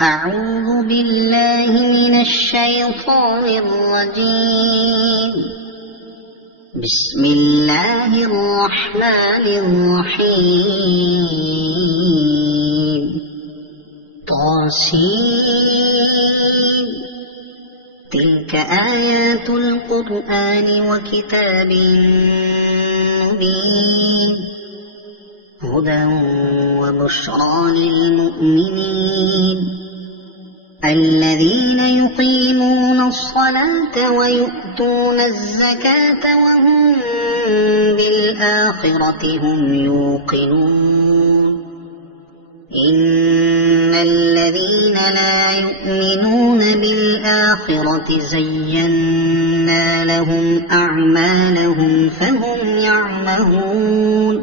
أعوذ بالله من الشيطان الرجيم. بسم الله الرحمن الرحيم. طاسين. تلك آيات القرآن وكتاب مبين، هدى وبشرى للمؤمنين الذين يقيمون الصلاة ويؤتون الزكاة وهم بالآخرة هم يوقنون. إن الذين لا يؤمنون بالآخرة زينا لهم أعمالهم فهم يعمهون.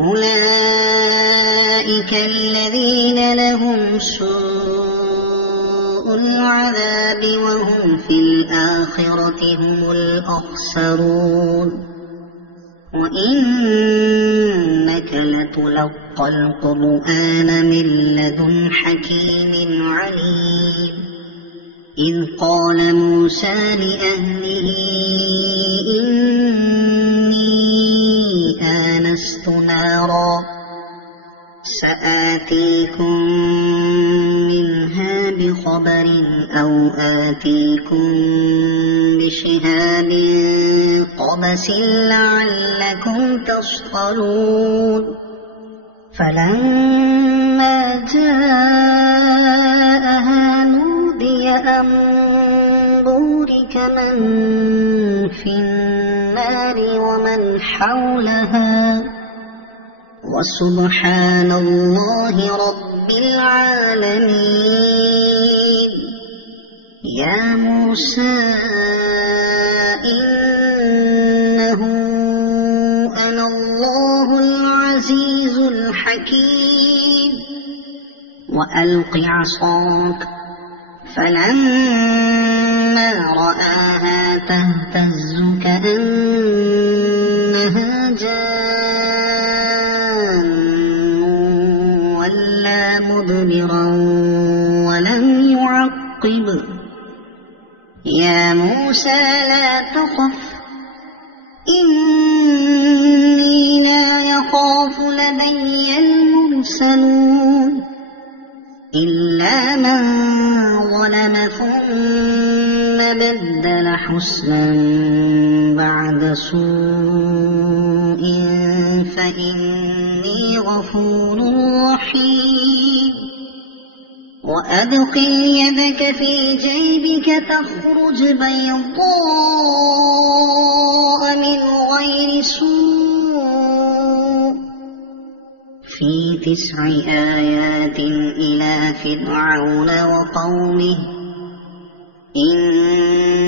أولئك الذين لهم سوء العذاب وهم في الآخرة هم الأخسرون. وإنك لتلقى القرآن من لدن حكيم عليم. إذ قال موسى لأهله آنست نارا سآتيكم منها بخبر أو آتيكم بشهاب قبس لعلكم تصطلون. فلما جاءها نودي أن بورك من في النار ومن حولها وسبحان الله رب العالمين. يا موسى إنه أنا الله العزيز الحكيم. وألق عصاك. فلما رآها تهتز كأنها جان ولا مدبرا ولم يعقب. يا موسى لا تخف إني لا يخاف لدي المرسلون إلا من ظلم ثم بدل حسنا بعد سوء فإني غفور رحيم. وأدخل يدك في جيبك تخرج بيضاء من غير سوء في 9 آيات إلى فرعون وقومه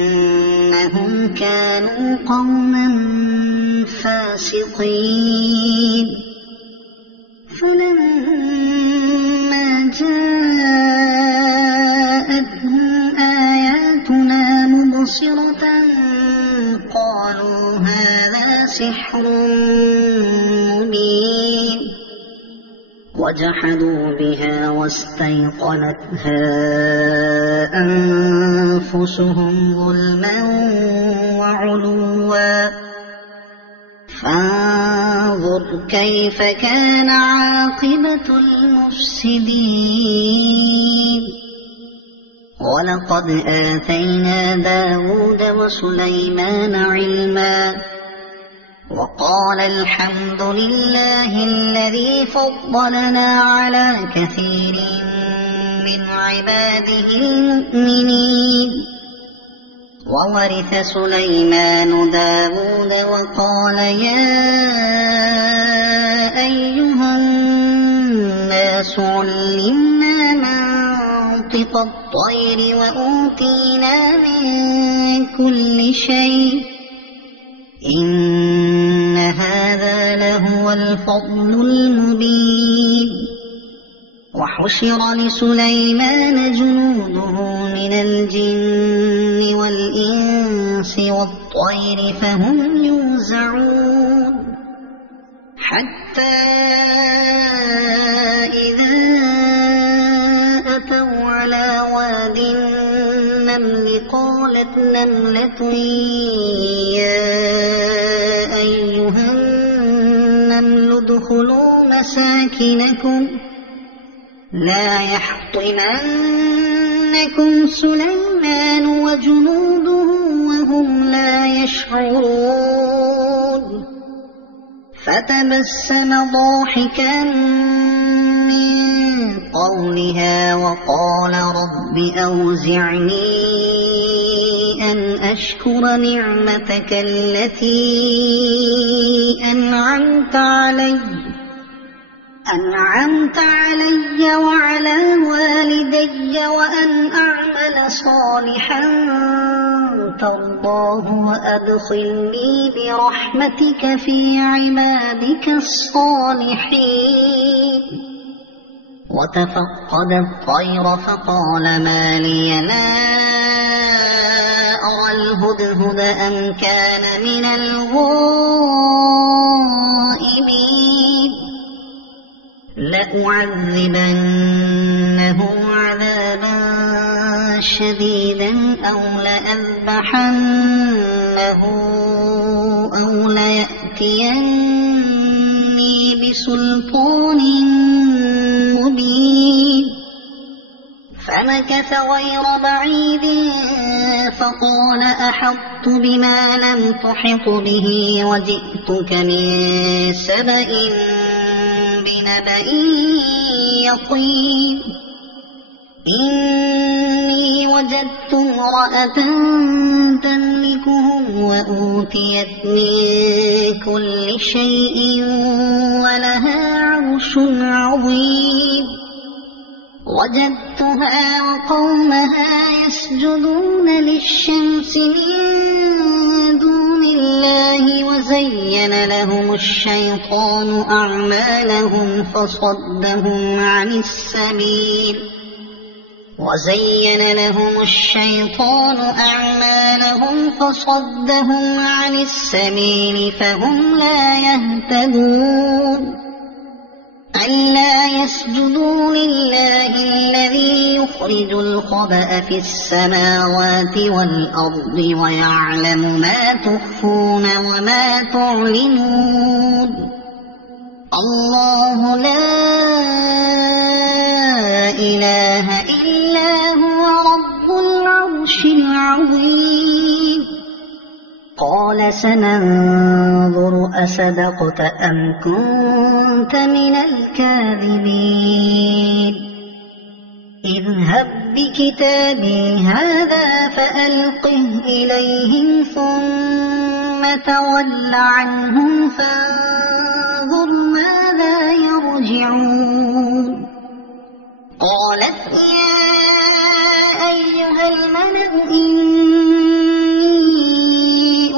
إنهم كانوا قوما فاسقين. فلما جاءتهم آياتنا مبصرة قالوا هذا سحر مبين. وجحدوا بها واستيقنتها أنفسهم ظلما وعلوا فانظر كيف كان عاقبة المفسدين. ولقد آتينا داود وسليمان علما وقال الحمد لله الذي فضلنا على كثير من عباده المؤمنين. وورث سليمان داود وقال يا أيها الناس علمنا منطق الطير وأوتينا من كل شيء إن هذا لهو الفضل المبين. وحشر لسليمان جنوده من الجن والإنس والطير فهم يوزعون حتى إذا النمل قالت نملة يا أيها النمل ادخلوا مساكنكم لا يحطمنكم سليمان وجنوده وهم لا يشعرون فتبسم ضاحكا من قولها وقال رب أوزعني أن أشكر نعمتك التي أنعمت علي وعلى والدي وأن أعمل صالحا ترضاه وأدخلني برحمتك في عبادك الصالحين وتفقد الطير فقال ما لي لا أرى الهدهد أم كان من الغائبين لأعذبنه عذابا شديدا أو لأذبحنه أو ليأتيني بسلطان مبين فمكث غير بعيد فقال أحطت بما لم تحط به وجئتك من سبأ بنبأ يقين إني وجدت امرأة تملكهم وأوتيت من كل شيء ولها عرش عظيم وجدتها وقومها يسجدون للشمس من دون الله وزين لهم الشيطان أعمالهم فصدهم عن السبيل فهم لا يهتدون ألا يسجدوا لله الذي يخرج الخبأ في السماوات والأرض ويعلم ما تخفون وما تعلنون الله لا إله إلا هو رب العرش العظيم قال سننظر أصدقت أم كنت من الكاذبين اذهب بكتابي هذا فألقه إليهم ثم تول عنهم فانظر ماذا يرجعون قالت يا أيها الملأ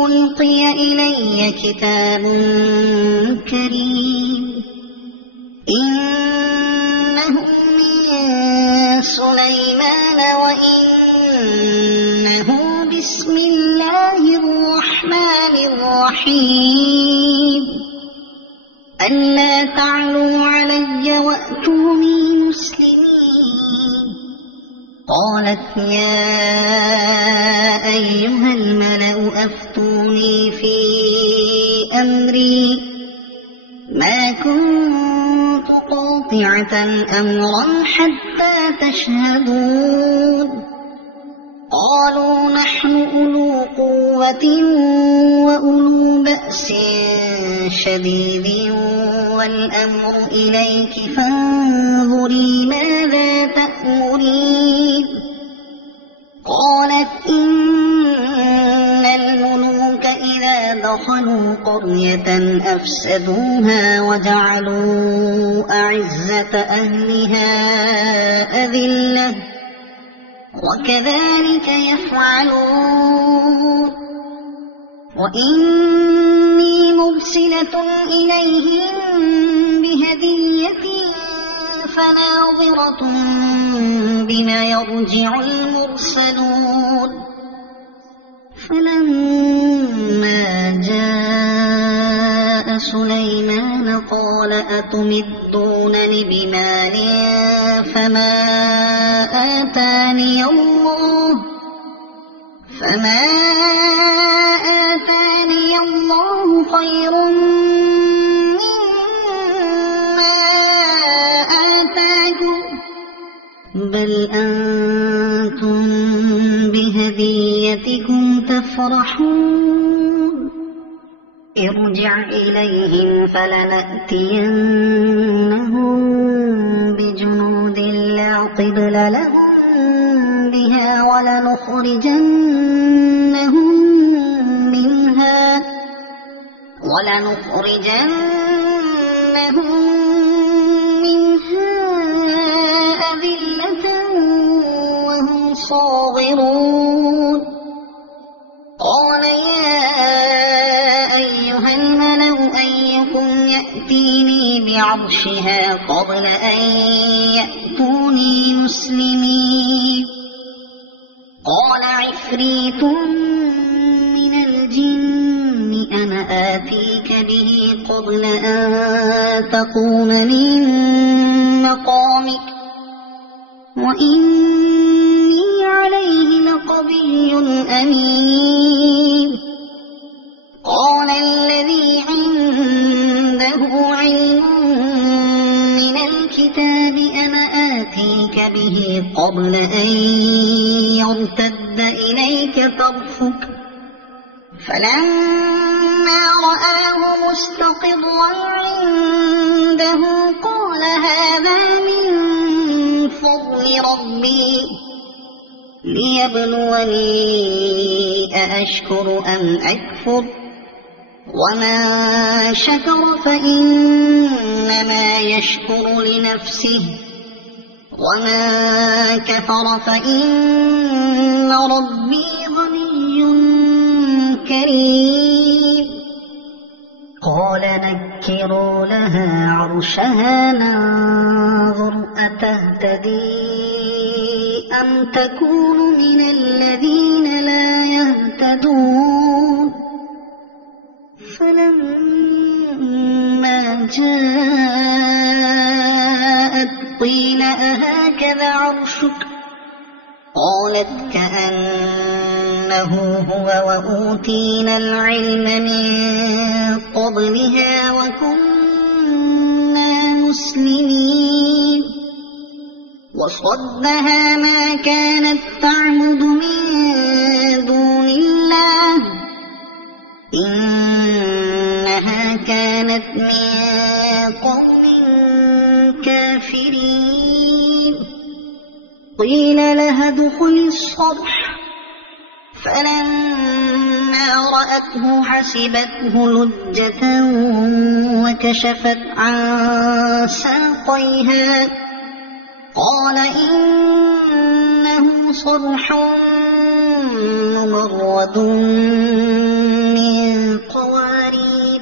ألقي إلي كتاب كريم إنه من سليمان وإنه بسم الله الرحمن الرحيم ألا تعلوا علي وأتوني مسلمين قالت يا أيها الملأ أفتوني في أمري ما كنت قاطعة أمرا حتى تشهدون قالوا نحن أولو قوة وأولو بأس شديد والأمر إليك فانظري ماذا تأمرين قالت إن الملوك إذا دخلوا قرية أفسدوها وجعلوا أعزة أهلها أذلة وكذلك يفعلون وإني مرسلة إليهم بهدية فناظرة بما يرجع المرسلون فلما جاء سليمان قال أتمدونني بمال فما آتاني الله فما آتاني الله خير مما آتاكم بل أنتم بهديتكم تفرحون ارجع إليهم فلنأتينهم بجنود لا قبل لهم بها ولنخرجنهم منها أذلة وهم صاغرون قال يا أيها الملأ أيكم يأتيني بعرشها قبل أن يأتوني مسلمين قال عفريت من الجن أنا آتيك به قبل أن تقوم من مقامك وإني عليه لقوي أمين قال الذي عنده علم من الكتاب أنا آتيك به قبل أن يرتد إليك طرفك فلما رآه مستقرا عنده قال هذا من فضل ربي ليبلوني أأشكر أم أكفر ومن شكر فإنما يشكر لنفسه ومن كفر فإن ربي غني كريم قال نكروا لها عرشها ننظر أتهتدي أم تكون من الذين لا يهتدون فلما جاءت قيل أهكذا عرشك قالت كأنه هو وأوتينا العلم من قبلها وكنا مسلمين وصدها ما كانت تعبد من دون الله إنها كانت من قوم كافرين قيل لها ادخل الصرح فلما رأته حسبته لجة وكشفت عن ساقيها قال إنه صرح ممرد من قوارير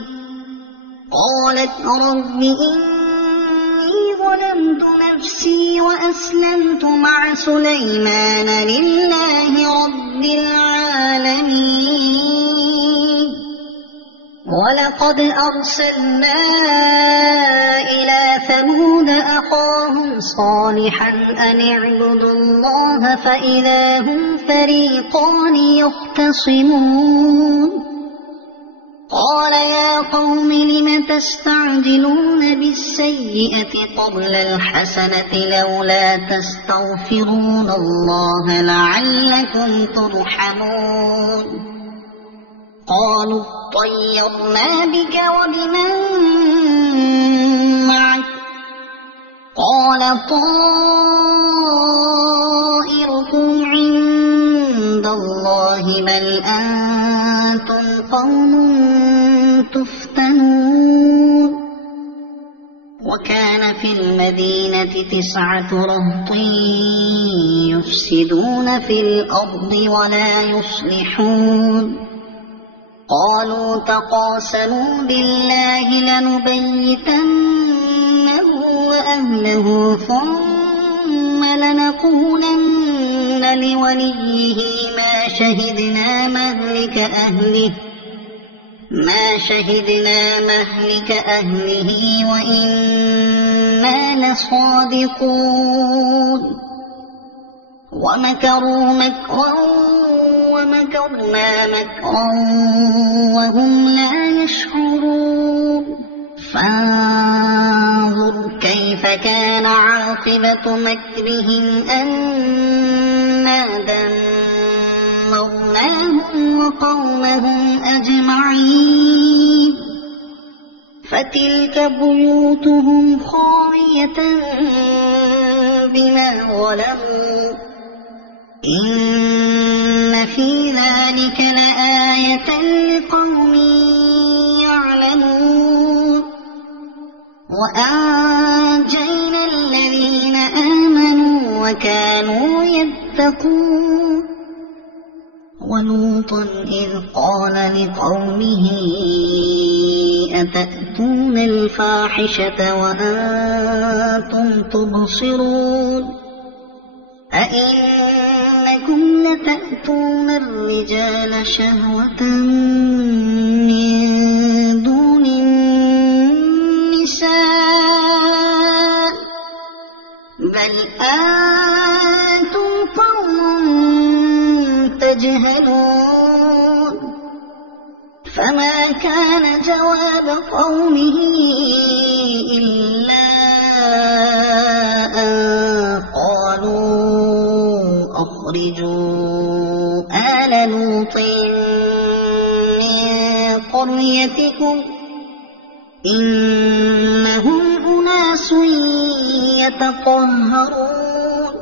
قالت رب إني ظلمت نفسي وأسلمت مع سليمان لله رب العالمين ولقد أرسلنا إلى ثمود أخاهم صالحا أن اعبدوا الله فإذا هم فريقان يختصمون قال يا قوم لم تستعجلون بالسيئة قبل الحسنة لولا تستغفرون الله لعلكم ترحمون قالوا اطيرنا بك وبمن معك قال طائركم عند الله بل أنتم قوم تفتنون وكان في المدينة 9 رهط يفسدون في الأرض ولا يصلحون قالوا تقاسموا بالله لنبيتنه وأهله ثم لنقولن لوليه ما شهدنا مهلك أهله وإنا لصادقون ومكروا مكرا ومكرنا مكرا وهم لا يشعرون فانظر كيف كان عاقبة مكرهم أنا دمرناهم وقومهم أجمعين فتلك بيوتهم خاوية بما ظلموا إن في ذلك لآية لقوم يعلمون وأنجينا الذين آمنوا وكانوا يتقون ولوطا إذ قال لقومه أتأتون الفاحشة وأنتم تبصرون أئنكم لتأتون الرجال شهوة من دون النساء بل أنتم قوم تجهلون فما كان جواب قومه إلا أن قالوا أخرجوا آل لوط من قريتكم إنهم أناس يتطهرون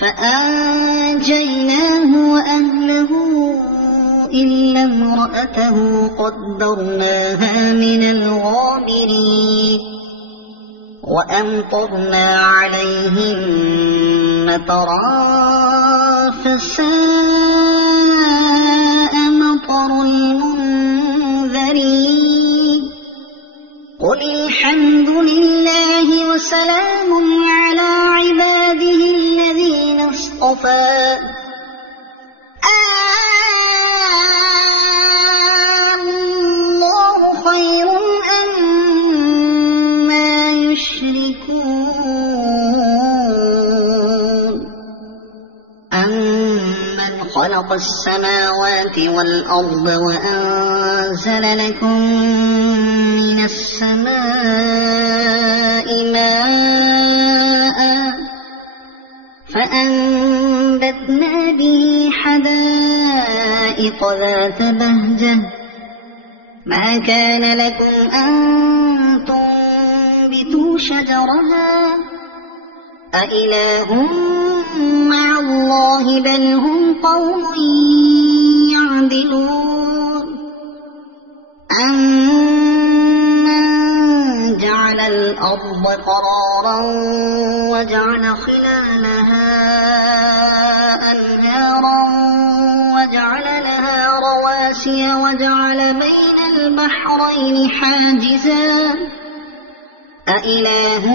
فأنجيناه وأهله إلا امرأته قدرناها من الغابرين وأمطرنا عليهم مطرا فساء مطر المنذرين قل الحمد لله وسلام على عباده الذين اصطفى الله خير أما يشركون أمن خلق السماوات والأرض وأنزل لكم من السماء ماء فأنبتنا به حدائق ذات بهجة ما كان لكم أن تنبتوا شجرها أإله مع الله بل هم قوم يعدلون أمن جعل الأرض قرارا وجعل خلالها أنهارا وجعل لها رواسي وجعل بين البحرين حاجزا أإله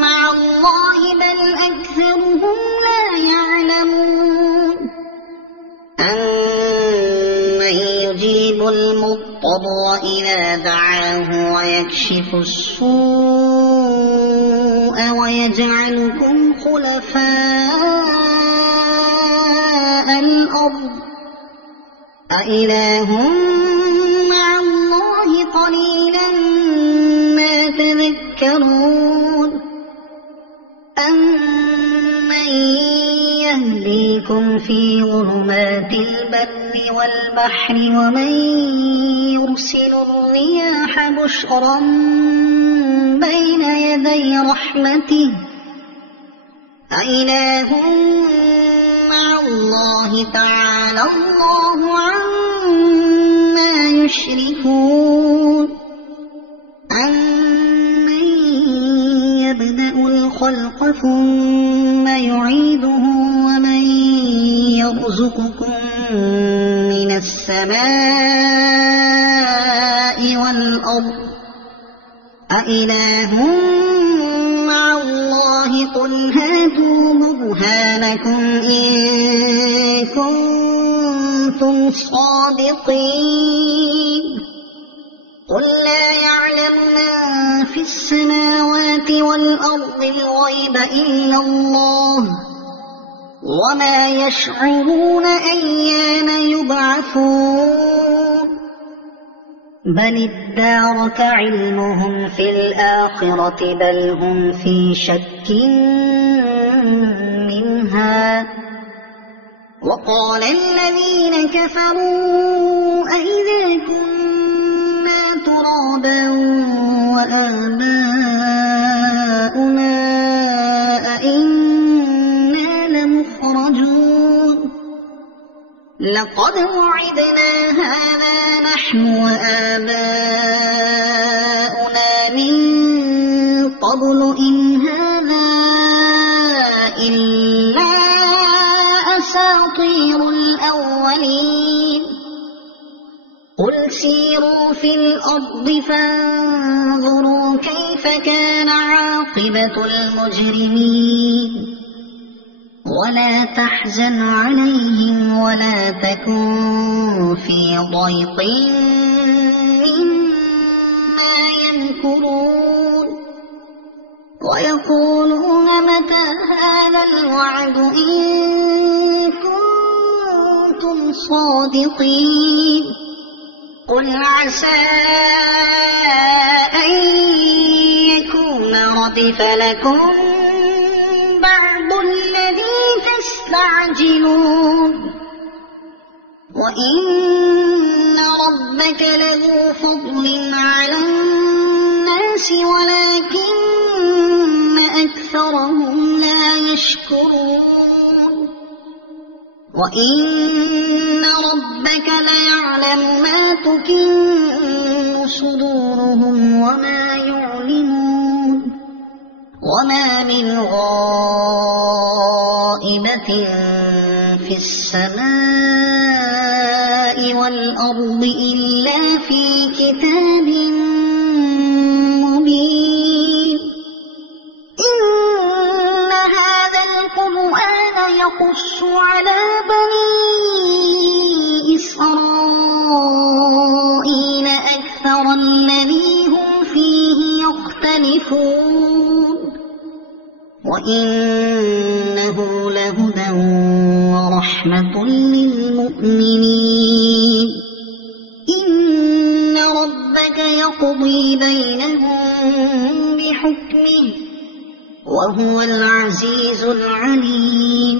مع الله بل أكثرهم لا يعلمون أمن يجيب المضطر إذا دعاه ويكشف السوء ويجعلكم خلفاء الأرض أإله مع الله قليلا ما تذكرون أمن يهديكم في ظلمات البر والبحر ومن يرسل الرياح بشرا بين يدي رحمته أإله مع الله تعالى الله عما يشركون أمن يبدأ الخلق ثم يعيده ومن يرزقكم من السماء والأرض أإله مع الله قل هاتوا برهانكم إن كنتم صادقين قل لا يعلم من في السماوات والأرض الغيب إلا الله وما يشعرون أيان يبعثون بل ادارك علمهم في الآخرة بل هم في شك منها وقال الذين كفروا أئذا كنا ترابا وآباؤنا أئنا لمخرجون لقد وعدنا هذا نحن وآباؤنا من قبل إن هذا إلا أساطير الأولين قل سيروا في الأرض فانظروا كيف كان عاقبة المجرمين ولا تحزن عليهم ولا تكن في ضيق مما يمكرون ويقولون متى هذا الوعد إن كنتم صادقين قل عسى أن يكون ردف لكم بعض الذي تستعجلون وإن ربك لذو فضل على الناس ولكن أكثرهم لا يشكرون وإن ربك ليعلم ما تكن صدورهم وما يعلنون وما من غائبة في السماء والأرض إلا في كتاب مبين إن هذا القرآن يقص على بني إسرائيل أكثر الذي هم فيه يختلفون وإنه لهدى ورحمة للمؤمنين إن ربك يقضي بينهم بحكمه وهو العزيز العليم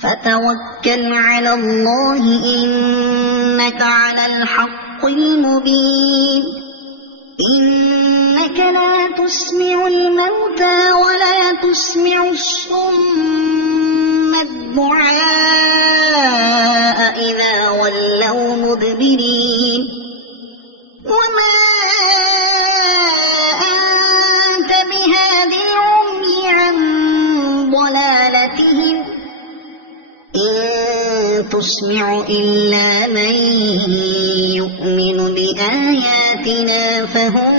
فتوكل على الله إنك على الحق المبين إنك لا تسمع الموتى ولا تسمع الصم الدعاء إذا ولوا مدبرين وما أنت بهاد العمي عن ضلالتهم إن تسمع إلا من يؤمن بآياتنا فهم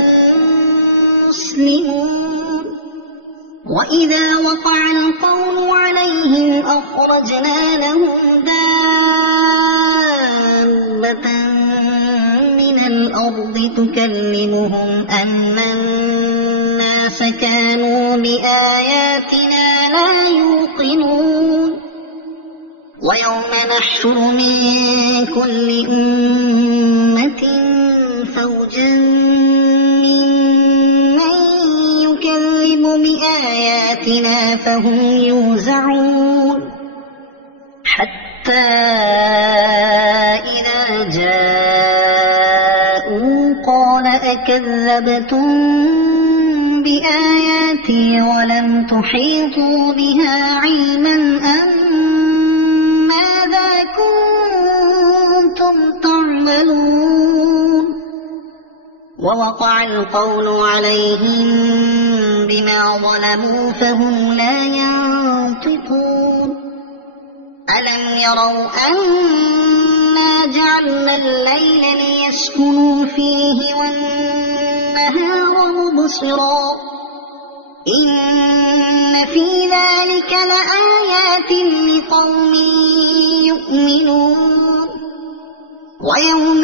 مسلمون وإذا وقع القول عليهم أخرجنا لهم دابة من الأرض تكلمهم أن الناس كانوا بآياتنا لا يوقنون ويوم نحشر من كل أمة فوجا ممن يكذب بآياتنا فهم يوزعون حتى إذا جاءوا قال أكذبتم بآياتي ولم تحيطوا بها علما أم ماذا كنتم تعملون ووقع القول عليهم بما ظلموا فهم لا ينطقون ألم يروا أنا جعلنا الليل ليسكنوا فيه والنهار مبصرا إن في ذلك لآيات لقوم يؤمنون ويوم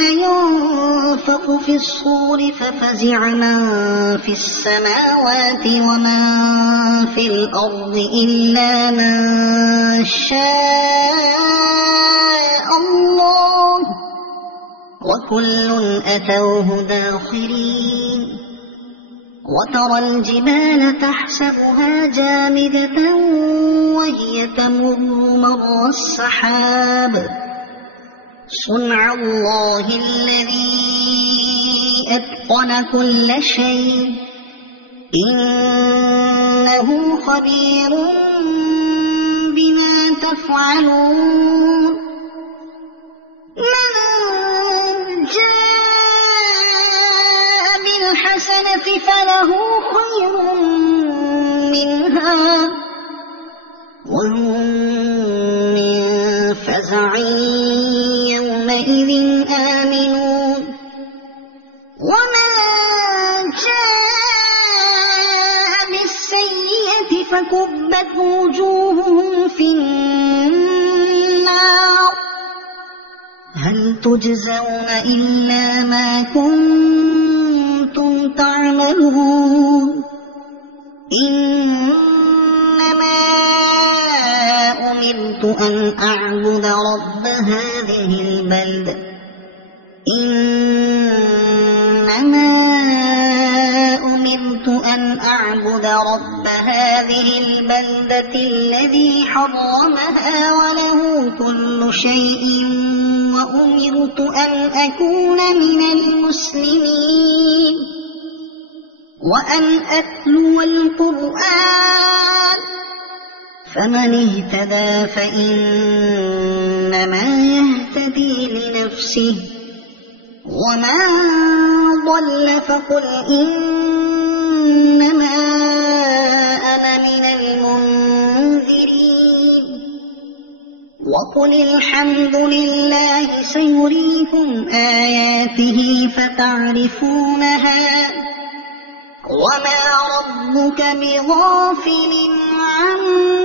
ينفخ في الصور ففزع من في السماوات ومن في الأرض إلا من شاء الله وكل أتوه داخرين وترى الجبال تحسبها جامدة وهي تمر مر السحاب صنع الله الذي أتقن كل شيء إنه خبير بما تفعلون من جاء بالحسنة فله خير منها وهم من فزع يومئذ آمنون ومن جاء بالسيئة فكبت وجوههم في النار هل تجزون إلا ما كنتم تعملون إنما أمرت أن أعبد رب هذه البلدة إنما أمرت أن أعبد رب هذه البلدة الذي حرمها وله كل شيء وأمرت أن أكون من المسلمين وأن أتلو القرآن فمن اهتدى فإنما يهتدي لنفسه ومن ضل فقل إنما أنا من المنذرين وقل الحمد لله سيريكم آياته فتعرفونها وما ربك بغافل عما